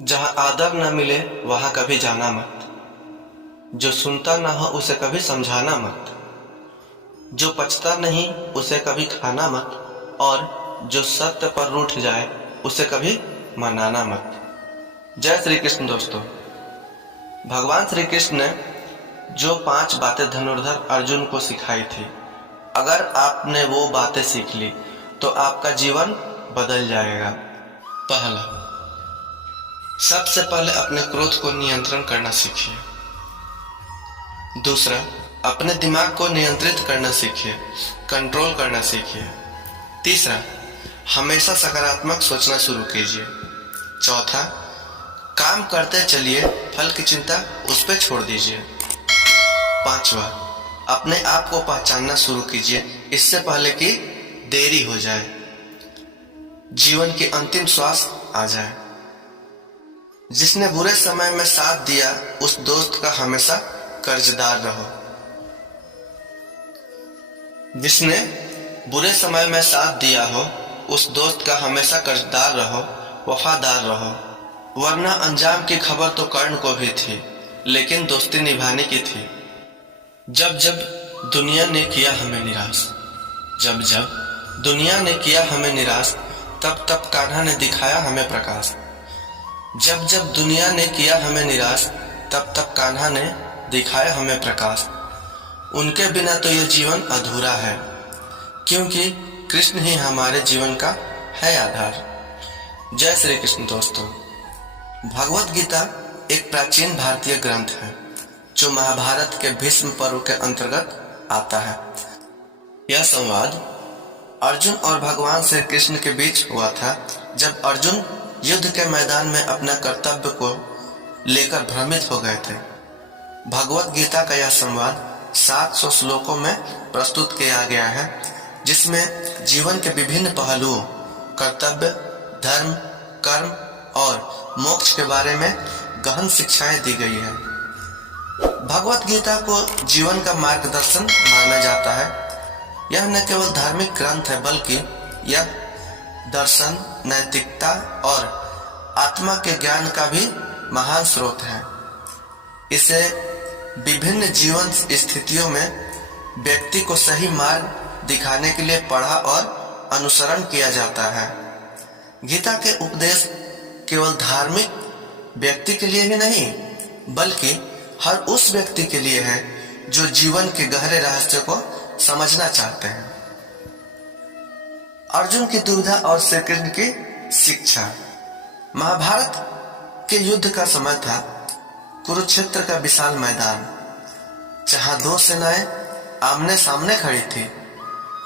जहाँ आदर न मिले वहाँ कभी जाना मत। जो सुनता न हो उसे कभी समझाना मत। जो पचता नहीं उसे कभी खाना मत। और जो सत्य पर रूठ जाए उसे कभी मनाना मत। जय श्री कृष्ण दोस्तों। भगवान श्री कृष्ण ने जो 5 बातें धनुर्धर अर्जुन को सिखाई थी, अगर आपने वो बातें सीख ली तो आपका जीवन बदल जाएगा। पहला, सबसे पहले अपने क्रोध को नियंत्रण करना सीखिए। दूसरा, अपने दिमाग को नियंत्रित करना सीखिए, कंट्रोल करना सीखिए। तीसरा, हमेशा सकारात्मक सोचना शुरू कीजिए। चौथा, काम करते चलिए, फल की चिंता उस पर छोड़ दीजिए। पांचवा, अपने आप को पहचानना शुरू कीजिए इससे पहले कि देरी हो जाए, जीवन की अंतिम श्वास आ जाए। जिसने बुरे समय में साथ दिया उस दोस्त का हमेशा कर्जदार रहो। जिसने बुरे समय में साथ दिया हो उस दोस्त का हमेशा कर्जदार रहो, वफादार रहो। वरना अंजाम की खबर तो कर्ण को भी थी, लेकिन दोस्ती निभाने की थी। जब जब दुनिया ने किया हमें निराश, जब जब दुनिया ने किया हमें निराश, तब तब कान्हा ने दिखाया हमें प्रकाश। जब जब दुनिया ने किया हमें निराश, तब तब कान्हा ने दिखाया हमें प्रकाश। उनके बिना तो यह जीवन अधूरा है, क्योंकि कृष्ण ही हमारे जीवन का है आधार। जय श्री कृष्ण दोस्तों। भगवत गीता एक प्राचीन भारतीय ग्रंथ है जो महाभारत के भीष्म पर्व के अंतर्गत आता है। यह संवाद अर्जुन और भगवान श्री कृष्ण के बीच हुआ था, जब अर्जुन युद्ध के मैदान में अपना कर्तव्य को लेकर भ्रमित हो गए थे। भगवत गीता का यह संवाद 700 श्लोकों में प्रस्तुत किया गया है, जिसमें जीवन के विभिन्न पहलुओं, कर्तव्य, धर्म, कर्म और मोक्ष के बारे में गहन शिक्षाएं दी गई है। भगवत गीता को जीवन का मार्गदर्शन माना जाता है। यह न केवल धार्मिक ग्रंथ है, बल्कि यह दर्शन, नैतिकता और आत्मा के ज्ञान का भी महान स्रोत है। इसे विभिन्न जीवन स्थितियों में व्यक्ति को सही मार्ग दिखाने के लिए पढ़ा और अनुसरण किया जाता है। गीता के उपदेश केवल धार्मिक व्यक्ति के लिए ही नहीं, बल्कि हर उस व्यक्ति के लिए है जो जीवन के गहरे रहस्य को समझना चाहते हैं। अर्जुन की दुविधा और श्री कृष्ण की शिक्षा। महाभारत के युद्ध का समय था। कुरुक्षेत्र का विशाल मैदान, जहां 2 सेनाएं आमने सामने खड़ी थी।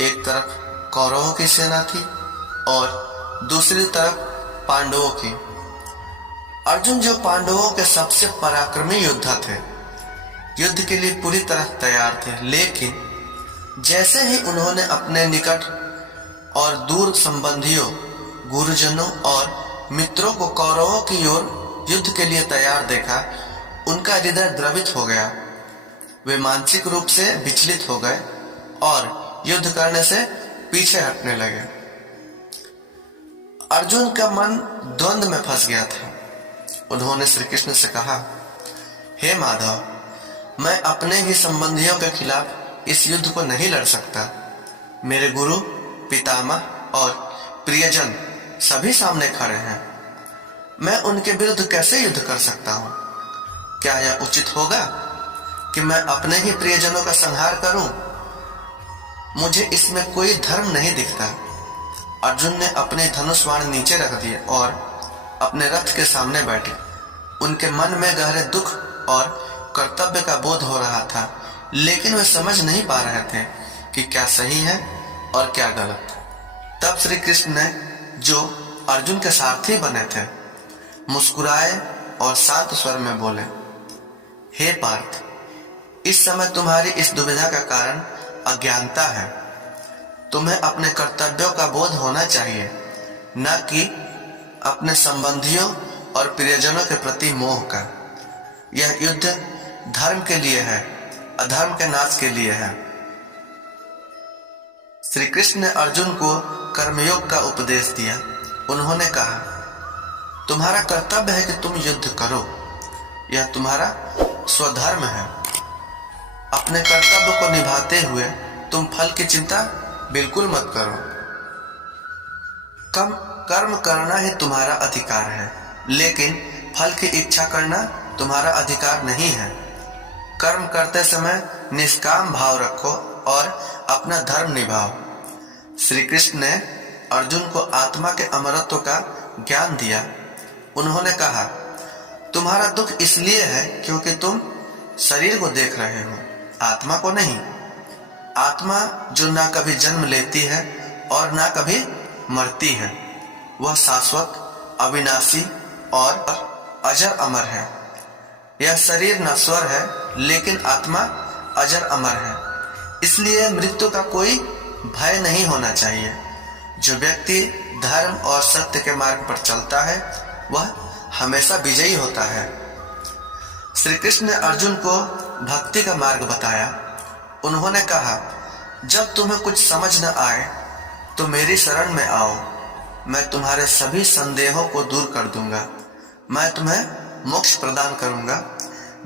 एक तरफ कौरवों की सेना थी और दूसरी तरफ पांडवों की। अर्जुन, जो पांडवों के सबसे पराक्रमी योद्धा थे, युद्ध के लिए पूरी तरह तैयार थे। लेकिन जैसे ही उन्होंने अपने निकट और दूर संबंधियों, गुरुजनों और मित्रों को कौरवों की ओर युद्ध के लिए तैयार देखा, उनका हृदय द्रवित हो गया। वे मानसिक रूप से विचलित हो गए और युद्ध करने से पीछे हटने लगे। अर्जुन का मन द्वंद्व में फंस गया था। उन्होंने श्री कृष्ण से कहा, हे माधव, मैं अपने ही संबंधियों के खिलाफ इस युद्ध को नहीं लड़ सकता। मेरे गुरु, पितामह और प्रियजन सभी सामने खड़े हैं। मैं उनके विरुद्ध कैसे युद्ध कर सकता हूँ? क्या यह उचित होगा कि मैं अपने ही प्रियजनों का संहार करूं? मुझे इसमें कोई धर्म नहीं दिखता। अर्जुन ने अपने धनुष बाण नीचे रख दिए और अपने रथ के सामने बैठे। उनके मन में गहरे दुख और कर्तव्य का बोध हो रहा था, लेकिन वे समझ नहीं पा रहे थे कि क्या सही है और क्या गलत। तब श्री कृष्ण ने, जो अर्जुन के सारथी बने थे, मुस्कुराए और शांत स्वर में बोले, हे पार्थ, इस समय तुम्हारी इस दुविधा का कारण अज्ञानता है। तुम्हें अपने कर्तव्यों का बोध होना चाहिए, न कि अपने संबंधियों और प्रियजनों के प्रति मोह का। यह युद्ध धर्म के लिए है, अधर्म के नाश के लिए है। श्री कृष्ण ने अर्जुन को कर्मयोग का उपदेश दिया। उन्होंने कहा, तुम्हारा कर्तव्य है कि तुम युद्ध करो, यह तुम्हारा स्वधर्म है। अपने कर्तव्य को निभाते हुए तुम फल की चिंता बिल्कुल मत करो। कर्म करना ही तुम्हारा अधिकार है, लेकिन फल की इच्छा करना तुम्हारा अधिकार नहीं है। कर्म करते समय निष्काम भाव रखो और अपना धर्म निभाओ। श्री कृष्ण ने अर्जुन को आत्मा के अमरत्व का ज्ञान दिया। उन्होंने कहा, तुम्हारा दुख इसलिए है क्योंकि तुम शरीर को देख रहे हो, आत्मा को नहीं। आत्मा जो ना कभी जन्म लेती है और ना कभी मरती है, वह शाश्वत, अविनाशी और अजर अमर है। यह शरीर नश्वर है, लेकिन आत्मा अजर अमर है। इसलिए मृत्यु का कोई भय नहीं होना चाहिए। जो व्यक्ति धर्म और सत्य के मार्ग पर चलता है वह हमेशा विजयी होता है। श्री कृष्ण ने अर्जुन को भक्ति का मार्ग बताया। उन्होंने कहा, जब तुम्हें कुछ समझ न आए तो मेरी शरण में आओ, मैं तुम्हारे सभी संदेहों को दूर कर दूंगा। मैं तुम्हें मोक्ष प्रदान करूंगा।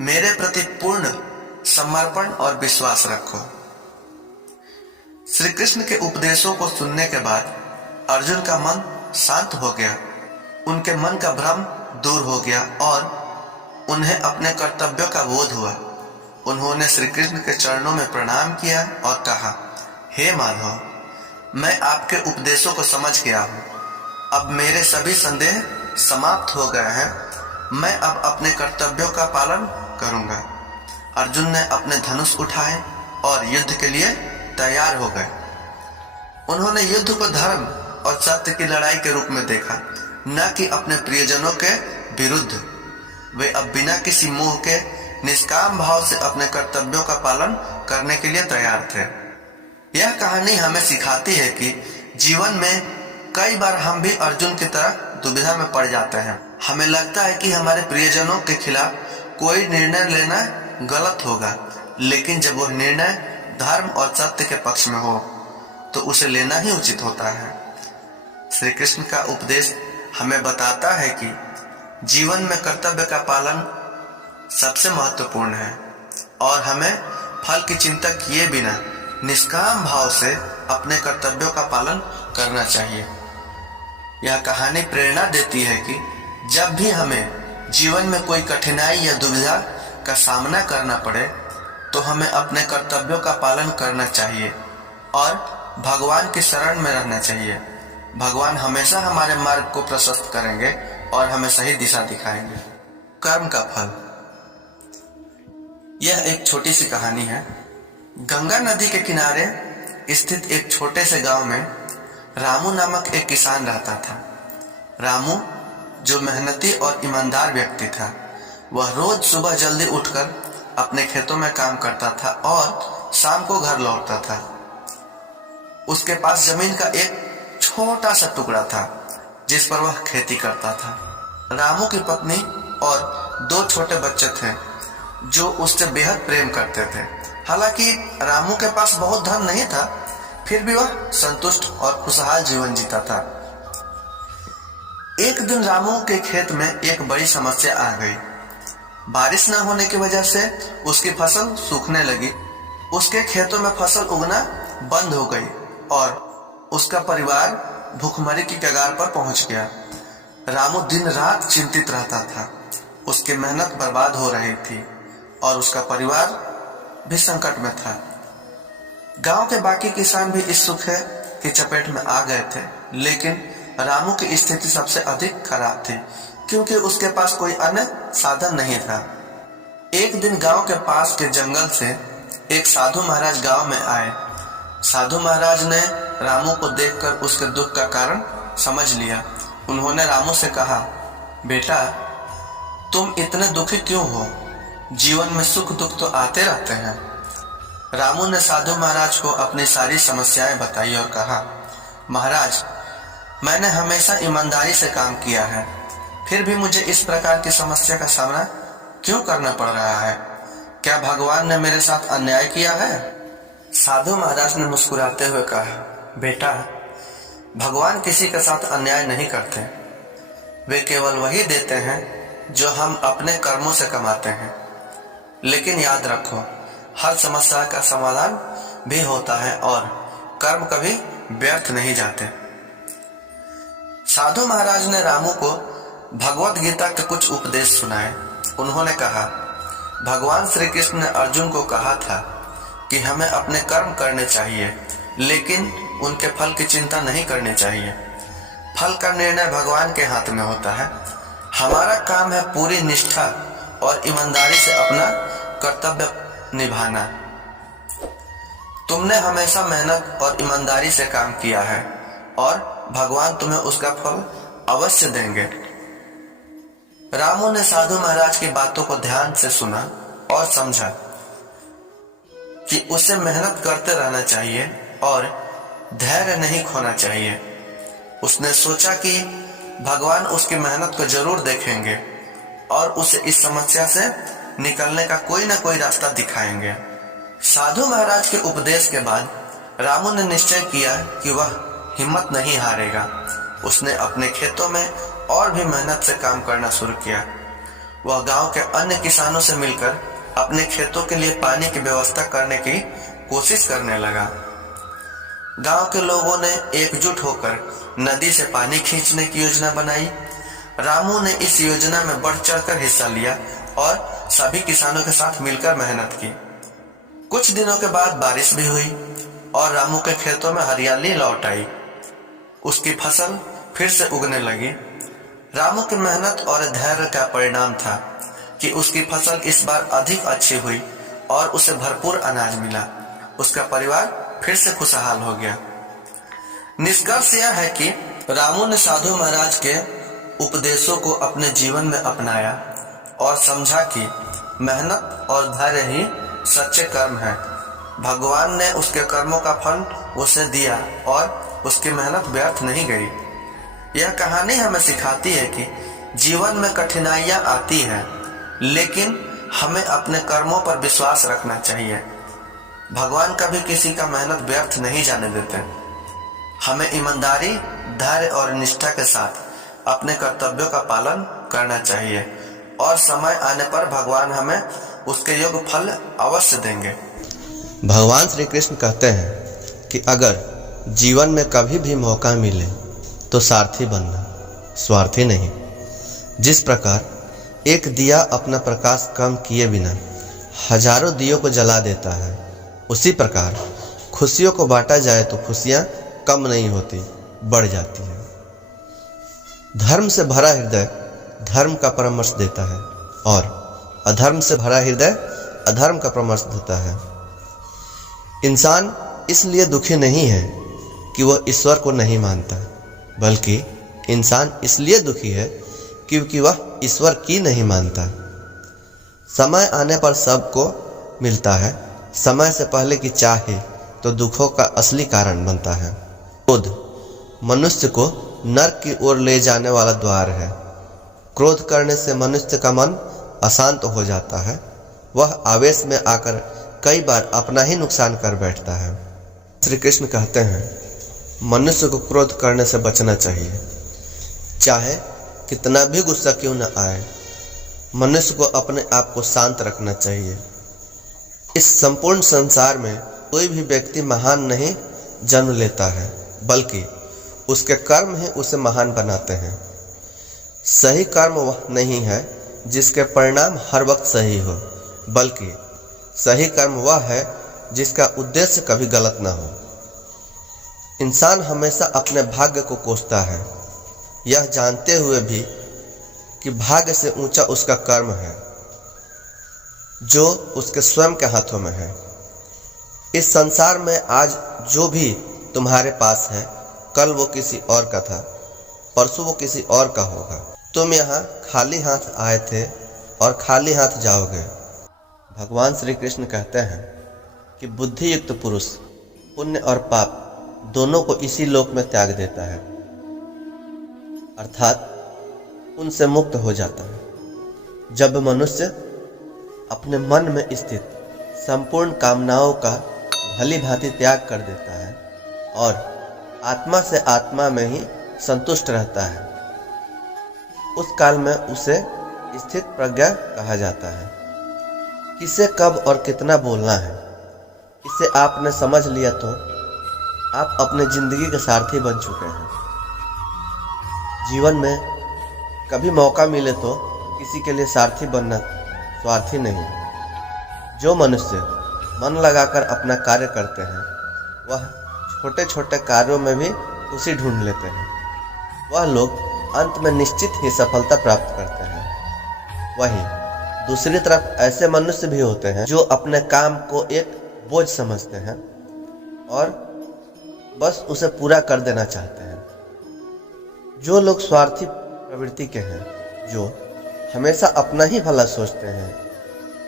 मेरे प्रति पूर्ण समर्पण और विश्वास रखो। श्री कृष्ण के उपदेशों को सुनने के बाद अर्जुन का मन शांत हो गया। उनके मन का भ्रम दूर हो गया और उन्हें अपने कर्तव्यों का बोध हुआ। उन्होंने श्री कृष्ण के चरणों में प्रणाम किया और कहा, हे माधव, मैं आपके उपदेशों को समझ गया हूँ। अब मेरे सभी संदेह समाप्त हो गए हैं। मैं अब अपने कर्तव्यों का पालन करूंगा। अर्जुन ने अपने धनुष उठाए और युद्ध के लिए तैयार हो गए। उन्होंने युद्ध को धर्म और सत्य की लड़ाई के रूप में देखा, न कि अपने प्रियजनों के विरुद्ध। वे अब बिना किसी मोह के निष्काम भाव से अपने कर्तव्यों का पालन करने के लिए तैयार थे। यह कहानी हमें सिखाती है कि जीवन में कई बार हम भी अर्जुन की तरह दुविधा में पड़ जाते हैं। हमें लगता है कि हमारे प्रियजनों के खिलाफ कोई निर्णय लेना गलत होगा, लेकिन जब वह निर्णय धर्म और सत्य के पक्ष में हो तो उसे लेना ही उचित होता है। श्री कृष्ण का उपदेश हमें बताता है कि जीवन में कर्तव्य का पालन सबसे महत्वपूर्ण है और हमें फल की चिंता किए बिना निष्काम भाव से अपने कर्तव्यों का पालन करना चाहिए। यह कहानी प्रेरणा देती है कि जब भी हमें जीवन में कोई कठिनाई या दुविधा का सामना करना पड़े तो हमें अपने कर्तव्यों का पालन करना चाहिए और भगवान की शरण में रहना चाहिए। भगवान हमेशा हमारे मार्ग को प्रशस्त करेंगे और हमें सही दिशा दिखाएंगे। कर्म का फल। यह एक छोटी सी कहानी है। गंगा नदी के किनारे स्थित एक छोटे से गांव में रामू नामक एक किसान रहता था। रामू जो मेहनती और ईमानदार व्यक्ति था, वह रोज सुबह जल्दी उठकर अपने खेतों में काम करता था और शाम को घर लौटता था। उसके पास जमीन का एक छोटा सा टुकड़ा था जिस पर वह खेती करता था। रामू की पत्नी और 2 छोटे बच्चे थे जो उससे बेहद प्रेम करते थे। हालांकि रामू के पास बहुत धन नहीं था, फिर भी वह संतुष्ट और खुशहाल जीवन जीता था। एक दिन रामू के खेत में एक बड़ी समस्या आ गई। बारिश न होने की वजह से उसकी फसल सूखने लगी। उसके खेतों में फसल उगना बंद हो गई और उसका परिवार भूखमरी की कगार पर पहुंच गया। रामू दिन रात चिंतित रहता था। उसकी मेहनत बर्बाद हो रही थी और उसका परिवार भी संकट में था। गांव के बाकी किसान भी इस सूखे की चपेट में आ गए थे, लेकिन रामू की स्थिति सबसे अधिक खराब थी क्योंकि उसके पास कोई अन्य साधन नहीं था। एक दिन गांव के पास के जंगल से एक साधु महाराज गांव में आए। साधु महाराज ने रामू को देखकर उसके दुख का कारण समझ लिया। उन्होंने रामू से कहा, बेटा, तुम इतने दुखी क्यों हो? जीवन में सुख दुख तो आते रहते हैं। रामू ने साधु महाराज को अपनी सारी समस्याएं बताई और कहा, महाराज, मैंने हमेशा ईमानदारी से काम किया है, फिर भी मुझे इस प्रकार की समस्या का सामना क्यों करना पड़ रहा है? क्या भगवान ने मेरे साथ अन्याय किया है? साधु महाराज ने मुस्कुराते हुए कहा, बेटा, भगवान किसी के साथ अन्याय नहीं करते। वे केवल वही देते हैं जो हम अपने कर्मों से कमाते हैं। लेकिन याद रखो, हर समस्या का समाधान भी होता है और कर्म कभी व्यर्थ नहीं जाते। साधु महाराज ने रामू को भगवत गीता के कुछ उपदेश सुनाए। उन्होंने कहा, भगवान श्री कृष्ण ने अर्जुन को कहा था कि हमें अपने कर्म करने चाहिए, लेकिन उनके फल की चिंता नहीं करनी चाहिए। फल का निर्णय भगवान के हाथ में होता है। हमारा काम है पूरी निष्ठा और ईमानदारी से अपना कर्तव्य निभाना। तुमने हमेशा मेहनत और ईमानदारी से काम किया है और भगवान तुम्हें उसका फल अवश्य देंगे। रामू ने साधु महाराज की बातों को ध्यान से सुना और समझा कि उसे मेहनत करते रहना चाहिए और धैर्य नहीं खोना चाहिए। उसने सोचा कि भगवान उसकी मेहनत को जरूर देखेंगे और उसे इस समस्या से निकलने का कोई ना कोई रास्ता दिखाएंगे। साधु महाराज के उपदेश के बाद रामू ने निश्चय किया कि वह हिम्मत नहीं हारेगा। उसने अपने खेतों में और भी मेहनत से काम करना शुरू किया। वह गांव के अन्य किसानों से मिलकर अपने खेतों के लिए पानी की व्यवस्था करने की कोशिश करने लगा। गांव के लोगों ने एकजुट होकर नदी से पानी खींचने की योजना बनाई। रामू ने इस योजना में बढ़ चढ़कर हिस्सा लिया और सभी किसानों के साथ मिलकर मेहनत की। कुछ दिनों के बाद बारिश भी हुई और रामू के खेतों में हरियाली लौट आई। उसकी फसल फिर से उगने लगी। रामू की मेहनत और धैर्य का परिणाम था कि उसकी फसल इस बार अधिक अच्छी हुई और उसे भरपूर अनाज मिला। उसका परिवार फिर से खुशहाल हो गया। निष्कर्ष यह है कि रामू ने साधु महाराज के उपदेशों को अपने जीवन में अपनाया और समझा कि मेहनत और धैर्य ही सच्चे कर्म है। भगवान ने उसके कर्मों का फल उसे दिया और उसकी मेहनत व्यर्थ नहीं गई। यह कहानी हमें सिखाती है कि जीवन में कठिनाइयां आती हैं, लेकिन हमें अपने कर्मों पर विश्वास रखना चाहिए। भगवान कभी किसी का मेहनत व्यर्थ नहीं जाने देते। हमें ईमानदारी, धैर्य और निष्ठा के साथ अपने कर्तव्यों का पालन करना चाहिए और समय आने पर भगवान हमें उसके योग्य फल अवश्य देंगे। भगवान श्री कृष्ण कहते हैं कि अगर जीवन में कभी भी मौका मिले तो सारथी बनना, स्वार्थी नहीं। जिस प्रकार एक दिया अपना प्रकाश कम किए बिना हजारों दियों को जला देता है, उसी प्रकार खुशियों को बांटा जाए तो खुशियां कम नहीं होती, बढ़ जाती हैं। धर्म से भरा हृदय धर्म का परामर्श देता है और अधर्म से भरा हृदय अधर्म का परामर्श देता है। इंसान इसलिए दुखी नहीं है कि वह ईश्वर को नहीं मानता, बल्कि इंसान इसलिए दुखी है क्योंकि वह ईश्वर की नहीं मानता। समय आने पर सबको मिलता है, समय से पहले की चाह ही तो दुखों का असली कारण बनता है। क्रोध मनुष्य को नरक की ओर ले जाने वाला द्वार है। क्रोध करने से मनुष्य का मन अशांत हो जाता है। वह आवेश में आकर कई बार अपना ही नुकसान कर बैठता है। श्री कृष्ण कहते हैं, मनुष्य को क्रोध करने से बचना चाहिए, चाहे कितना भी गुस्सा क्यों न आए। मनुष्य को अपने आप को शांत रखना चाहिए। इस संपूर्ण संसार में कोई भी व्यक्ति महान नहीं जन्म लेता है, बल्कि उसके कर्म ही उसे महान बनाते हैं। सही कर्म वह नहीं है जिसके परिणाम हर वक्त सही हो, बल्कि सही कर्म वह है जिसका उद्देश्य कभी गलत ना हो। इंसान हमेशा अपने भाग्य को कोसता है, यह जानते हुए भी कि भाग्य से ऊंचा उसका कर्म है जो उसके स्वयं के हाथों में है। इस संसार में आज जो भी तुम्हारे पास है, कल वो किसी और का था, परसों वो किसी और का होगा। तुम यहाँ खाली हाथ आए थे और खाली हाथ जाओगे। भगवान श्री कृष्ण कहते हैं कि बुद्धि युक्त पुरुष पुण्य और पाप दोनों को इसी लोक में त्याग देता है, अर्थात उनसे मुक्त हो जाता है। जब मनुष्य अपने मन में स्थित संपूर्ण कामनाओं का भली भांति त्याग कर देता है और आत्मा से आत्मा में ही संतुष्ट रहता है, उस काल में उसे स्थित प्रज्ञा कहा जाता है। किसे कब और कितना बोलना है, इसे आपने समझ लिया तो आप अपने जिंदगी के सारथी बन चुके हैं। जीवन में कभी मौका मिले तो किसी के लिए सारथी बनना स्वार्थी नहीं। जो मनुष्य मन लगाकर अपना कार्य करते हैं वह छोटे छोटे कार्यों में भी खुशी ढूंढ लेते हैं। वह लोग अंत में निश्चित ही सफलता प्राप्त करते हैं। वहीं दूसरी तरफ ऐसे मनुष्य भी होते हैं जो अपने काम को एक बोझ समझते हैं और बस उसे पूरा कर देना चाहते हैं। जो लोग स्वार्थी प्रवृत्ति के हैं, जो हमेशा अपना ही भला सोचते हैं,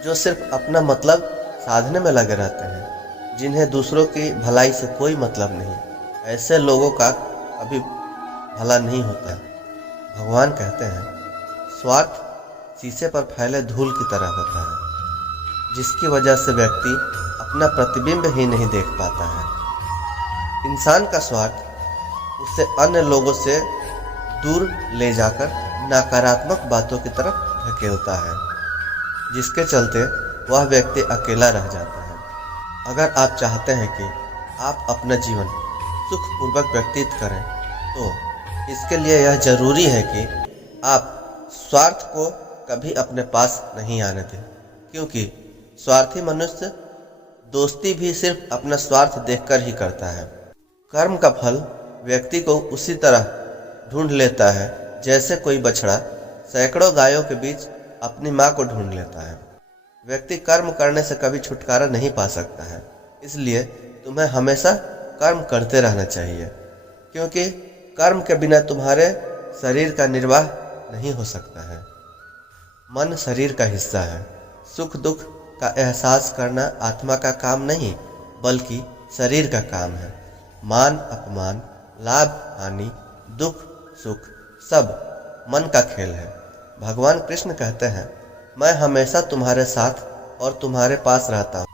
जो सिर्फ अपना मतलब साधने में लगे रहते हैं, जिन्हें दूसरों की भलाई से कोई मतलब नहीं, ऐसे लोगों का कभी भला नहीं होता। भगवान कहते हैं स्वार्थ शीशे पर फैले धूल की तरह होता है, जिसकी वजह से व्यक्ति अपना प्रतिबिंब ही नहीं देख पाता है। इंसान का स्वार्थ उसे अन्य लोगों से दूर ले जाकर नकारात्मक बातों की तरफ धकेलता है, जिसके चलते वह व्यक्ति अकेला रह जाता है। अगर आप चाहते हैं कि आप अपना जीवन सुखपूर्वक व्यतीत करें तो इसके लिए यह जरूरी है कि आप स्वार्थ को कभी अपने पास नहीं आने दें, क्योंकि स्वार्थी मनुष्य दोस्ती भी सिर्फ अपना स्वार्थ देखकर ही करता है। कर्म का फल व्यक्ति को उसी तरह ढूंढ लेता है जैसे कोई बछड़ा सैकड़ों गायों के बीच अपनी मां को ढूंढ लेता है। व्यक्ति कर्म करने से कभी छुटकारा नहीं पा सकता है, इसलिए तुम्हें हमेशा कर्म करते रहना चाहिए, क्योंकि कर्म के बिना तुम्हारे शरीर का निर्वाह नहीं हो सकता है। मन शरीर का हिस्सा है। सुख दुख का एहसास करना आत्मा का काम नहीं, बल्कि शरीर का काम है। मान अपमान, लाभ हानि, दुख सुख सब मन का खेल है। भगवान कृष्ण कहते हैं मैं हमेशा तुम्हारे साथ और तुम्हारे पास रहता हूँ,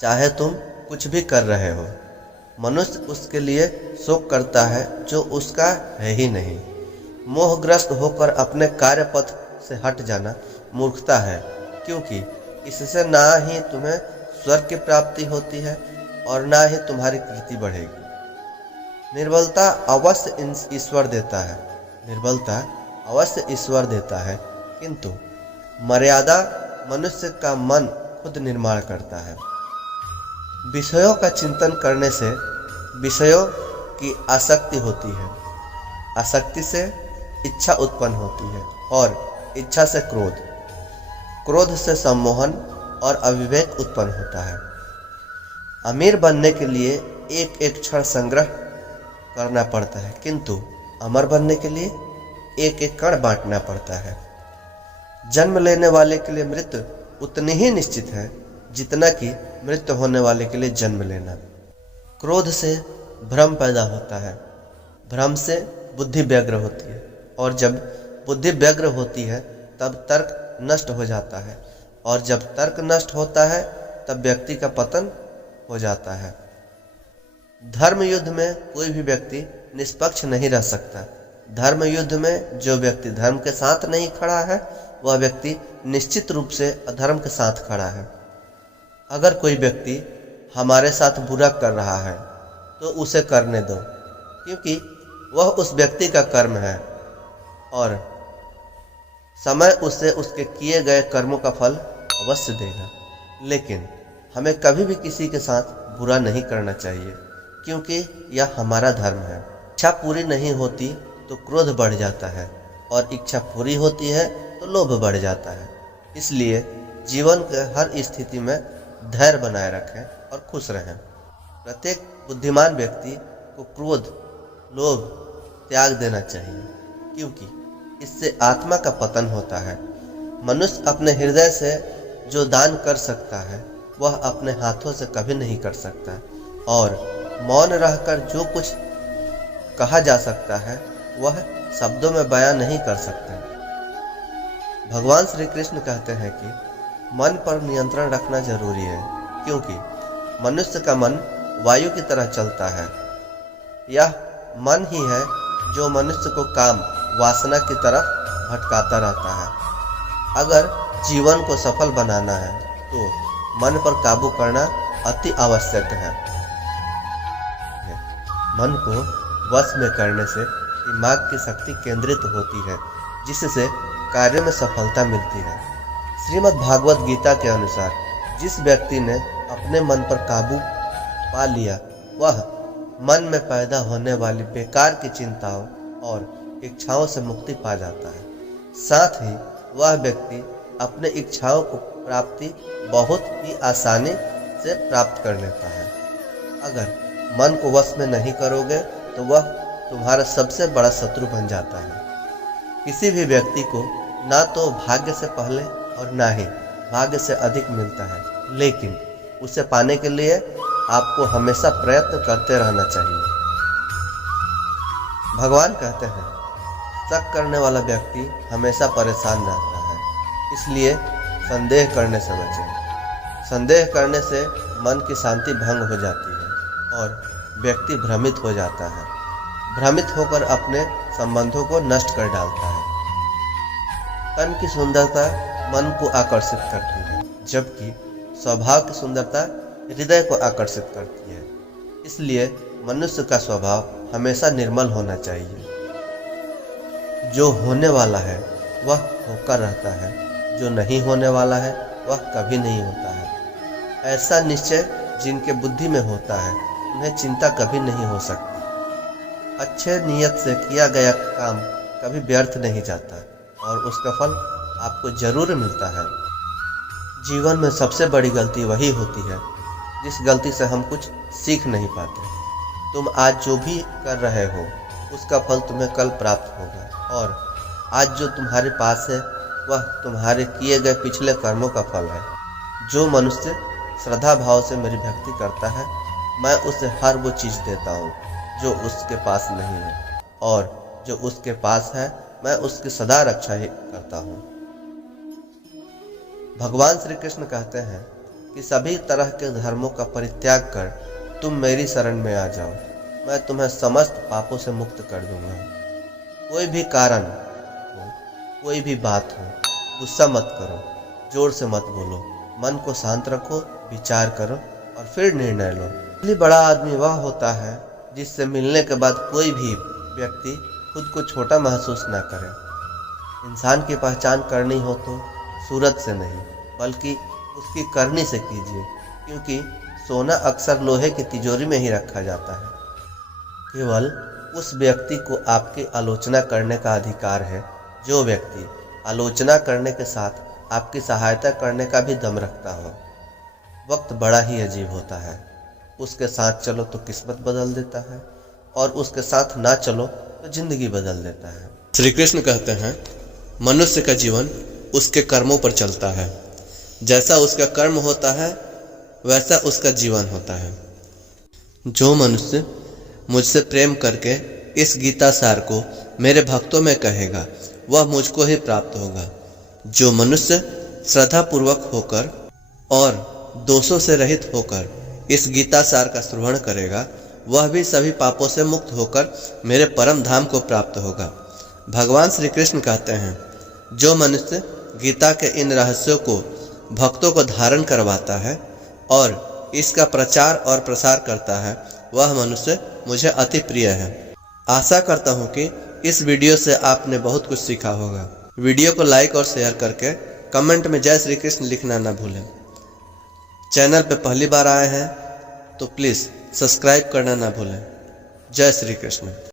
चाहे तुम कुछ भी कर रहे हो। मनुष्य उसके लिए शोक करता है जो उसका है ही नहीं। मोहग्रस्त होकर अपने कार्य पथ से हट जाना मूर्खता है, क्योंकि इससे ना ही तुम्हें स्वर्ग की प्राप्ति होती है और ना ही तुम्हारी कीर्ति बढ़ेगी। निर्बलता अवश्य ईश्वर देता है, निर्बलता अवश्य ईश्वर देता है, किंतु मर्यादा मनुष्य का मन खुद निर्माण करता है। विषयों का चिंतन करने से विषयों की आसक्ति होती है, आसक्ति से इच्छा उत्पन्न होती है और इच्छा से क्रोध, क्रोध से सम्मोहन और अविवेक उत्पन्न होता है। अमीर बनने के लिए एक एक क्षण संग्रह करना पड़ता है, किंतु अमर बनने के लिए एक एक कण बांटना पड़ता है। जन्म लेने वाले के लिए मृत्यु उतनी ही निश्चित है जितना कि मृत्यु होने वाले के लिए जन्म लेना। क्रोध से भ्रम पैदा होता है, भ्रम से बुद्धि व्यग्र होती है, और जब बुद्धि व्यग्र होती है तब तर्क नष्ट हो जाता है, और जब तर्क नष्ट होता है तब व्यक्ति का पतन हो जाता है। धर्म युद्ध में कोई भी व्यक्ति निष्पक्ष नहीं रह सकता। धर्म युद्ध में जो व्यक्ति धर्म के साथ नहीं खड़ा है वह व्यक्ति निश्चित रूप से अधर्म के साथ खड़ा है। अगर कोई व्यक्ति हमारे साथ बुरा कर रहा है तो उसे करने दो, क्योंकि वह उस व्यक्ति का कर्म है और समय उसे उसके किए गए कर्मों का फल अवश्य देगा। लेकिन हमें कभी भी किसी के साथ बुरा नहीं करना चाहिए, क्योंकि यह हमारा धर्म है। इच्छा पूरी नहीं होती तो क्रोध बढ़ जाता है, और इच्छा पूरी होती है तो लोभ बढ़ जाता है। इसलिए जीवन के हर स्थिति में धैर्य बनाए रखें और खुश रहें। प्रत्येक बुद्धिमान व्यक्ति को क्रोध लोभ त्याग देना चाहिए, क्योंकि इससे आत्मा का पतन होता है। मनुष्य अपने हृदय से जो दान कर सकता है वह अपने हाथों से कभी नहीं कर सकता, और मौन रहकर जो कुछ कहा जा सकता है वह शब्दों में बयां नहीं कर सकते। भगवान श्री कृष्ण कहते हैं कि मन पर नियंत्रण रखना जरूरी है, क्योंकि मनुष्य का मन वायु की तरह चलता है। यह मन ही है जो मनुष्य को काम वासना की तरफ भटकाता रहता है। अगर जीवन को सफल बनाना है तो मन पर काबू करना अति आवश्यक है। मन को वश में करने से दिमाग की शक्ति केंद्रित होती है, जिससे कार्य में सफलता मिलती है। श्रीमद् भागवत गीता के अनुसार जिस व्यक्ति ने अपने मन पर काबू पा लिया वह मन में पैदा होने वाली बेकार की चिंताओं और इच्छाओं से मुक्ति पा जाता है। साथ ही वह व्यक्ति अपने इच्छाओं को प्राप्ति बहुत ही आसानी से प्राप्त कर लेता है। अगर मन को वश में नहीं करोगे तो वह तुम्हारा सबसे बड़ा शत्रु बन जाता है। किसी भी व्यक्ति को ना तो भाग्य से पहले और ना ही भाग्य से अधिक मिलता है, लेकिन उसे पाने के लिए आपको हमेशा प्रयत्न करते रहना चाहिए। भगवान कहते हैं, शक करने वाला व्यक्ति हमेशा परेशान रहता है, इसलिए संदेह करने से बचें। संदेह करने से मन की शांति भंग हो जाती है और व्यक्ति भ्रमित हो जाता है। भ्रमित होकर अपने संबंधों को नष्ट कर डालता है। तन की सुंदरता मन को आकर्षित करती है, जबकि स्वभाव की सुंदरता हृदय को आकर्षित करती है। इसलिए मनुष्य का स्वभाव हमेशा निर्मल होना चाहिए। जो होने वाला है वह होकर रहता है, जो नहीं होने वाला है वह कभी नहीं होता है। ऐसा निश्चय जिनके बुद्धि में होता है उन्हें चिंता कभी नहीं हो सकती। अच्छे नियत से किया गया काम कभी व्यर्थ नहीं जाता और उसका फल आपको जरूर मिलता है। जीवन में सबसे बड़ी गलती वही होती है जिस गलती से हम कुछ सीख नहीं पाते। तुम आज जो भी कर रहे हो उसका फल तुम्हें कल प्राप्त होगा, और आज जो तुम्हारे पास है वह तुम्हारे किए गए पिछले कर्मों का फल है। जो मनुष्य श्रद्धा भाव से मेरी भक्ति करता है, मैं उसे हर वो चीज़ देता हूँ जो उसके पास नहीं है, और जो उसके पास है मैं उसकी सदा रक्षा ही करता हूँ। भगवान श्री कृष्ण कहते हैं कि सभी तरह के धर्मों का परित्याग कर तुम मेरी शरण में आ जाओ, मैं तुम्हें समस्त पापों से मुक्त कर दूंगा। कोई भी कारण हो, कोई भी बात हो, गुस्सा मत करो, जोर से मत बोलो, मन को शांत रखो, विचार करो और फिर निर्णय लो। इसलिए बड़ा आदमी वह होता है जिससे मिलने के बाद कोई भी व्यक्ति खुद को छोटा महसूस ना करे। इंसान की पहचान करनी हो तो सूरत से नहीं बल्कि उसकी करनी से कीजिए, क्योंकि सोना अक्सर लोहे की तिजोरी में ही रखा जाता है। केवल उस व्यक्ति को आपकी आलोचना करने का अधिकार है जो व्यक्ति आलोचना करने के साथ आपकी सहायता करने का भी दम रखता हो। वक्त बड़ा ही अजीब होता है, उसके साथ चलो तो किस्मत बदल देता है और उसके साथ ना चलो तो जिंदगी बदल देता है। श्री कृष्ण कहते हैं, मनुष्य का जीवन उसके कर्मों पर चलता है। जैसा उसका कर्म होता है वैसा उसका जीवन होता है। जो मनुष्य मुझसे प्रेम करके इस गीता सार को मेरे भक्तों में कहेगा वह मुझको ही प्राप्त होगा। जो मनुष्य श्रद्धा पूर्वक होकर और दोषों से रहित होकर इस गीता सार का श्रवण करेगा वह भी सभी पापों से मुक्त होकर मेरे परम धाम को प्राप्त होगा। भगवान श्री कृष्ण कहते हैं, जो मनुष्य गीता के इन रहस्यों को भक्तों को धारण करवाता है और इसका प्रचार और प्रसार करता है वह मनुष्य मुझे अति प्रिय है। आशा करता हूँ कि इस वीडियो से आपने बहुत कुछ सीखा होगा। वीडियो को लाइक और शेयर करके कमेंट में जय श्री कृष्ण लिखना ना भूलें। चैनल पे पहली बार आए हैं तो प्लीज़ सब्सक्राइब करना ना भूलें। जय श्री कृष्ण।